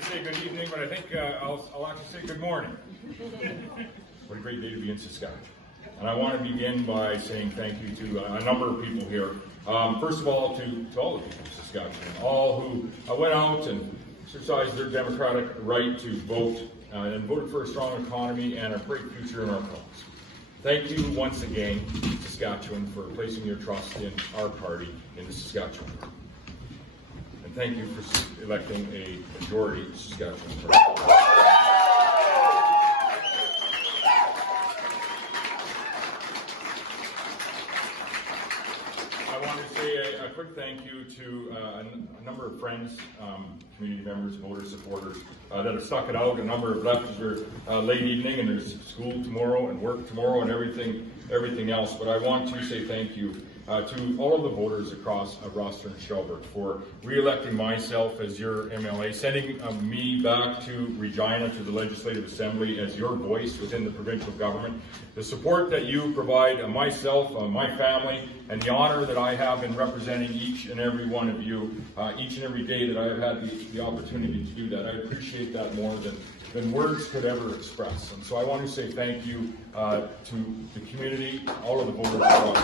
to say good evening, but I think I'll actually say good morning. What a great day to be in Saskatchewan. And I want to begin by saying thank you to a number of people here. First of all, to all the people of Saskatchewan, all who went out and exercised their democratic right to vote and voted for a strong economy and a bright future in our province. Thank you once again, Saskatchewan, for placing your trust in our party in the Saskatchewan. And thank you for electing a majority of Saskatchewan party. I want to say a quick thank you to a number of friends, community members, voter supporters that have stuck it out. A number have left for late evening, and there's school tomorrow and work tomorrow and everything else. But I want to say thank you to all of the voters across Roster and Shellbrook for re-electing myself as your MLA, sending me back to Regina, to the Legislative Assembly as your voice within the provincial government. The support that you provide myself, my family, and the honor that I have in representing each and every one of you each and every day that I have had the opportunity to do that. I appreciate that more than words could ever express. And so I want to say thank you to the community, all of the voters across.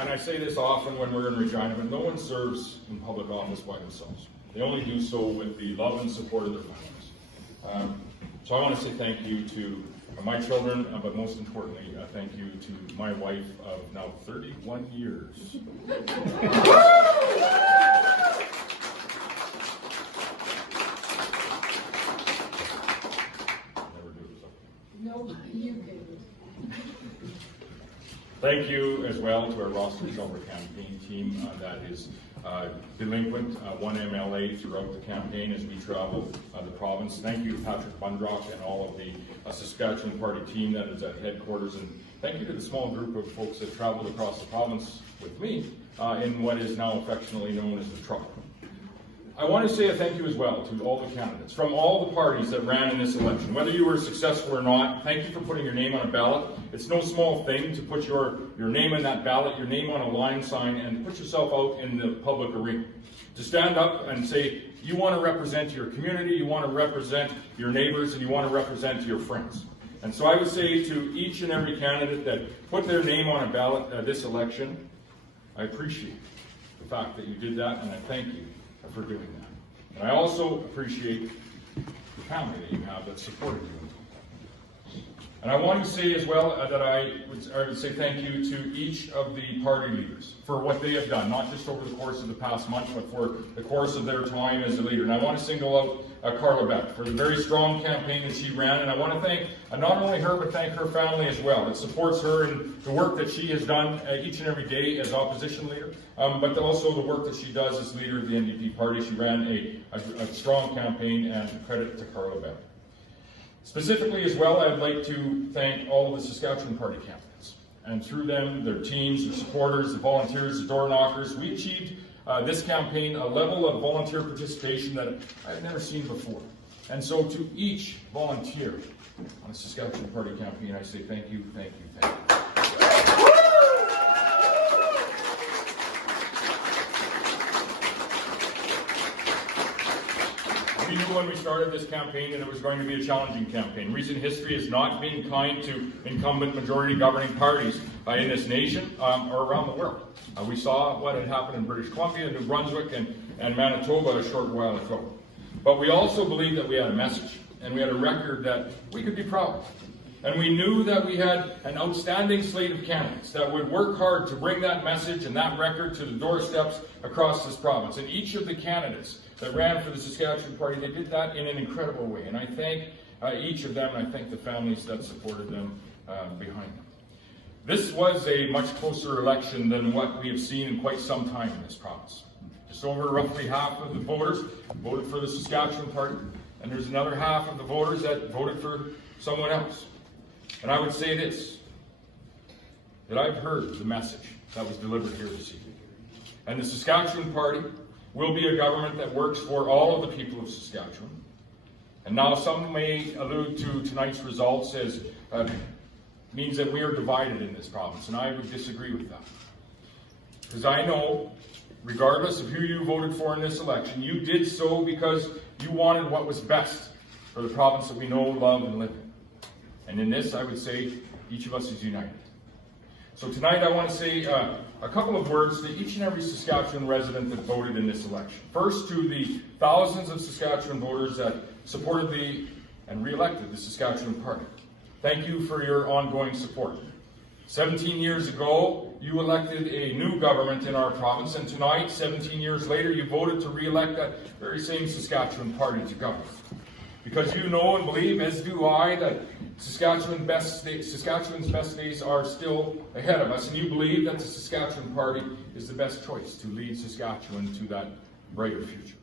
And I say this often when we're in Regina, but no one serves in public office by themselves. They only do so with the love and support of their families. So I want to say thank you to my children, but most importantly, thank you to my wife of now 31 years. No, you didn't. Thank you as well to our Roster Shellbrook campaign team that is delinquent one MLA throughout the campaign as we travel the province. Thank you to Patrick Bundrock and all of the Saskatchewan Party team that is at headquarters, and thank you to the small group of folks that traveled across the province with me in what is now affectionately known as the truck. I want to say a thank you as well to all the candidates from all the parties that ran in this election. Whether you were successful or not, thank you for putting your name on a ballot. It's no small thing to put your name on that ballot, your name on a line sign, and put yourself out in the public arena. To stand up and say you want to represent your community, you want to represent your neighbors, and you want to represent your friends. And so I would say to each and every candidate that put their name on a ballot this election, I appreciate the fact that you did that, and I thank you for doing that. And I also appreciate the family that you have that supported you. And I want to say as well that I would say thank you to each of the party leaders for what they have done, not just over the course of the past month, but for the course of their time as a leader. And I want to single out Carla Beck for the very strong campaign that she ran, and I want to thank not only her, but thank her family as well. It supports her in the work that she has done each and every day as opposition leader, but also the work that she does as leader of the NDP party. She ran a strong campaign, and credit to Carla Beck. Specifically as well, I'd like to thank all of the Saskatchewan Party candidates, and through them, their teams, their supporters, the volunteers, the door knockers. We achieved this campaign a level of volunteer participation that I've never seen before. And so to each volunteer on the Saskatchewan Party campaign, I say thank you, thank you, thank you. We knew when we started this campaign that it was going to be a challenging campaign. Recent history has not been kind to incumbent majority governing parties in this nation or around the world. We saw what had happened in British Columbia, New Brunswick, and Manitoba a short while ago. But we also believed that we had a message, and we had a record that we could be proud of. And we knew that we had an outstanding slate of candidates that would work hard to bring that message and that record to the doorsteps across this province. And each of the candidates that ran for the Saskatchewan Party, they did that in an incredible way. And I thank each of them, and I thank the families that supported them behind them. This was a much closer election than what we have seen in quite some time in this province. Just over roughly half of the voters voted for the Saskatchewan Party, and there's another half of the voters that voted for someone else. And I would say this, that I've heard the message that was delivered here this evening. And the Saskatchewan Party will be a government that works for all of the people of Saskatchewan. And now some may allude to tonight's results as means that we are divided in this province, and I would disagree with that. Because I know, regardless of who you voted for in this election, you did so because you wanted what was best for the province that we know, love, and live in. And in this, I would say, each of us is united. So tonight I want to say a couple of words to each and every Saskatchewan resident that voted in this election. First, to the thousands of Saskatchewan voters that supported and re-elected the Sask.Party. Thank you for your ongoing support. 17 years ago, you elected a new government in our province, and tonight, 17 years later, you voted to re-elect that very same Sask.Party to government. Because you know and believe, as do I, that Saskatchewan's best days are still ahead of us, and you believe that the Sask.Party is the best choice to lead Saskatchewan to that brighter future.